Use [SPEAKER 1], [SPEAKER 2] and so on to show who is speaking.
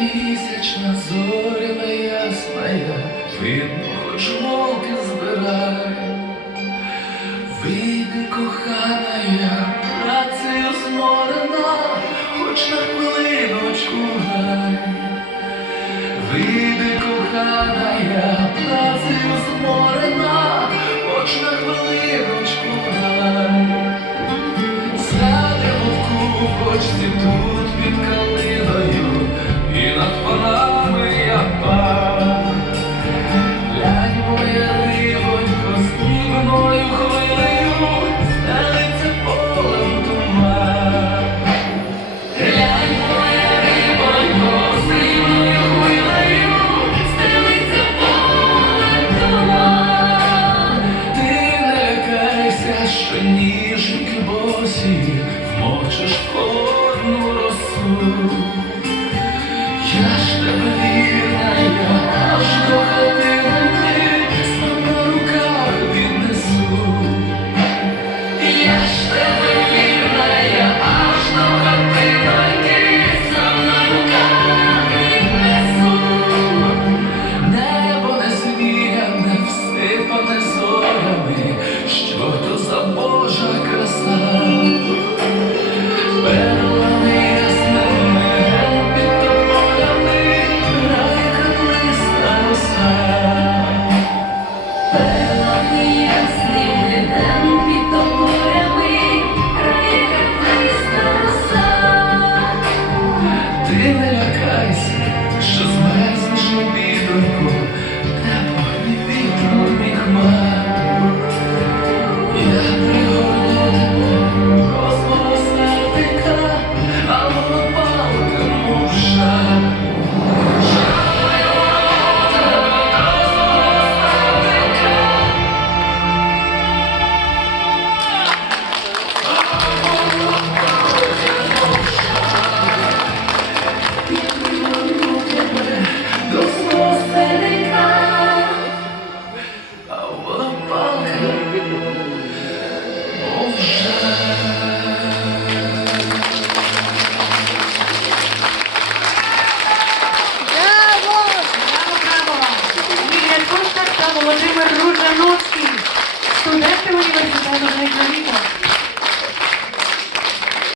[SPEAKER 1] місячна зоря неясна, видно, хоч волки збирай, вийди кохана я, працею зморена, хоч на хвилиночку гай, вийди кохана я, працею зморена, хоч на хвилиночку гай, сядемо в купочці тут. сама, ти не босі, вмочиш одну росу.
[SPEAKER 2] Володимир Ружанов. Ну,